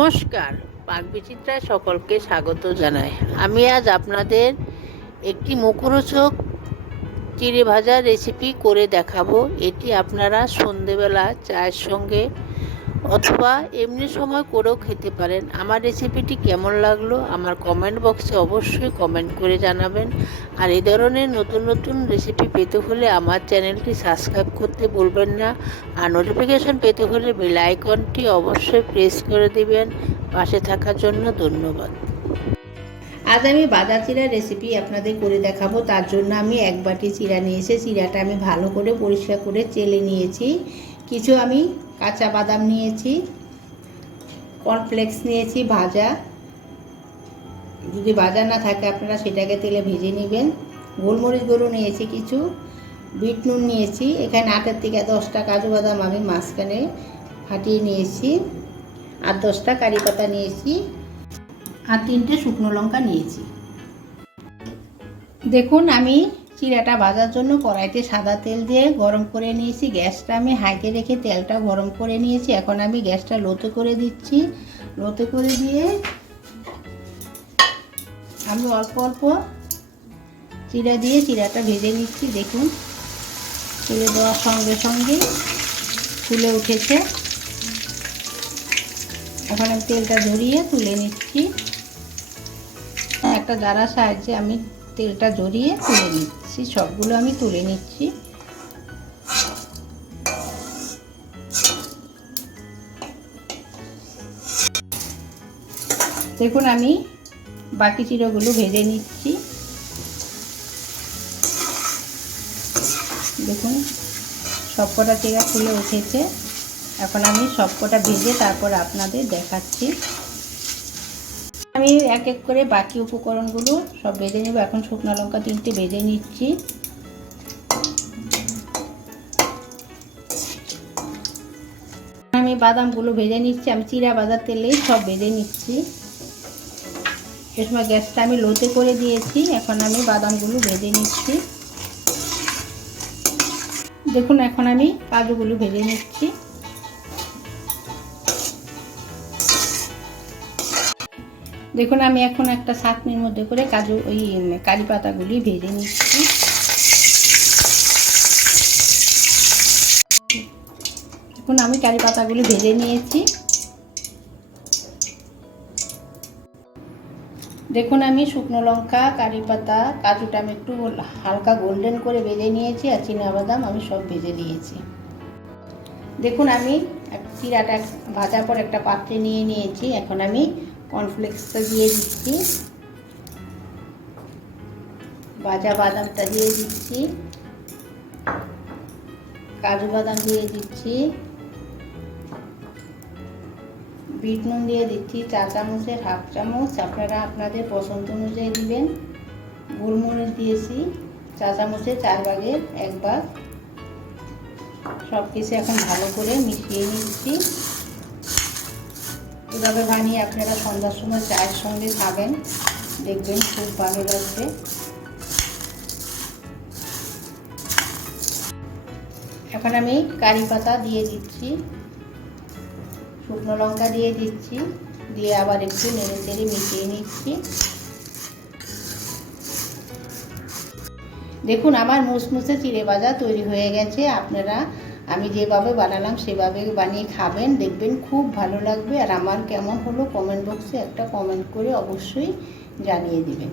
নমস্কার, পাকবিচিত্রায় সকলকে স্বাগত জানাই। আমি আজ আপনাদের একটি মুখরোচক চিড়ে ভাজা রেসিপি করে দেখাবো। এটি আপনারা সন্ধেবেলা চায়ের সঙ্গে অথবা এমনি সময় করেও খেতে পারেন। আমার রেসিপিটি কেমন লাগলো আমার কমেন্ট বক্সে অবশ্যই কমেন্ট করে জানাবেন। আর এই ধরনের নতুন নতুন রেসিপি পেতে হলে আমার চ্যানেলটি সাবস্ক্রাইব করতে ভুলবেন না। আর নোটিফিকেশন পেতে হলে বেল আইকনটি অবশ্যই প্রেস করে দিবেন। পাশে থাকার জন্য ধন্যবাদ। আজ আমি বাদাম চিড়ার রেসিপি আপনাদের করে দেখাবো। তার জন্য আমি এক বাটি চিড়া নিয়েছি। চিড়াটা আমি ভালো করে পরিষ্কার করে চেলে নিয়েছি। কিছু আমি কাঁচা বাদাম নিয়েছি, কর্নফ্লেক্স নিয়েছি ভাজা, যদি ভাজা না থাকে আপনারা সেটাকে তেলে ভেজে নেবেন। গোলমরিচ গুঁড়ো নিয়েছি কিছু, বিট নুন নিয়েছি, এখানে 8 থেকে 10টা কাজু বাদাম আমি মাঝখানে ফাটিয়ে নিয়েছি, আর 10টা কারি পাতা নিয়েছি, আর 3টে শুকনো লঙ্কা নিয়েছি। দেখুন আমি চিড়াটা ভাজার জন্য কড়াইতে সাদা তেল দিয়ে গরম করে নিয়েছি। গ্যাসটা আমি হাইতে রেখে তেলটা গরম করে নিয়েছি। এখন আমি গ্যাসটা লোতে করে দিচ্ছি। লোতে করে দিয়ে আমি অল্প অল্প চিড়া দিয়ে চিড়াটা ভেজে নিচ্ছি। দেখুন তেলে দেওয়ার সঙ্গে সঙ্গে ফুলে উঠেছে। এখন আমি তেলটা ঝরিয়ে তুলে নিচ্ছি। একটা জারার সাহায্যে আমি তেলটা ঝরিয়ে তুলে নিচ্ছি। সবগুলো আমি তুলে নিচ্ছি। দেখুন আমি বাকি চিড়াগুলো ভেজে নিচ্ছি। দেখুন সবকটা চিড়া ফুলে উঠেছে। এখন আমি সবকটা ভেজে তারপর আপনাদের দেখাচ্ছি। আমি এক এক করে বাকি উপকরণগুলো সব ভেজে নেব। এখন শুকনো লঙ্কা 3টে ভেজে নিচ্ছি। আমি বাদামগুলো ভেজে নিচ্ছি। আমি চিড়া ভাজার তেলেই সব ভেজে নিচ্ছি। এ সময় গ্যাসটা আমি লোতে করে দিয়েছি। এখন আমি বাদামগুলো ভেজে নিচ্ছি। দেখুন এখন আমি কাজুগুলো ভেজে নিচ্ছি। দেখুন আমি এখন একটা ছাঁকনির মধ্যে করে কারি পাতাগুলি ভেজে নিচ্ছি। দেখুন আমি কারি পাতাগুলি ভেজে নিয়েছি। দেখুন আমি শুকনো লঙ্কা, কারি পাতা, কাজুটা আমি একটু হালকা গোল্ডেন করে ভেজে নিয়েছি, আর চিনাবাদাম আমি সব ভেজে নিয়েছি। দেখুন আমি চিড়াটা ভাজার পর একটা পাত্রে নিয়ে নিয়েছি। এখন আমি কর্নফ্লেক্সটা দিয়ে দিচ্ছি, ভাজা বাদামটা দিয়ে দিচ্ছি, কাজু বাদাম দিয়ে দিচ্ছি, বিট নুন দিয়ে দিচ্ছি 4 চামচের হাফ চামচ, আপনারা আপনাদের পছন্দ অনুযায়ী দিবেন। গোলমরিচ দিয়েছি 4 চামচের 4 ভাগের 1 ভাগ। সব কিছু এখন ভালো করে মিশিয়ে নিচ্ছি। এভাবে বানিয়ে আপনারা সন্ধ্যার সময় চায়ের সঙ্গে খাবেন, দেখবেন খুব ভালো লাগবে। এখন আমি কারি পাতা দিয়ে দিচ্ছি, শুকনো লঙ্কা দিয়ে দিচ্ছি, দিয়ে আবার একটু নেড়ে চেড়ে মিশিয়ে নিচ্ছি। দেখুন আমার মুসমুসে চিড়ে ভাজা তৈরি হয়ে গেছে। আপনারা আমি যেভাবে বানালাম সেভাবে বানিয়ে খাবেন, দেখবেন খুব ভালো লাগবে। আর আমার কেমন হলো কমেন্ট বক্সে একটা কমেন্ট করে অবশ্যই জানিয়ে দিবেন।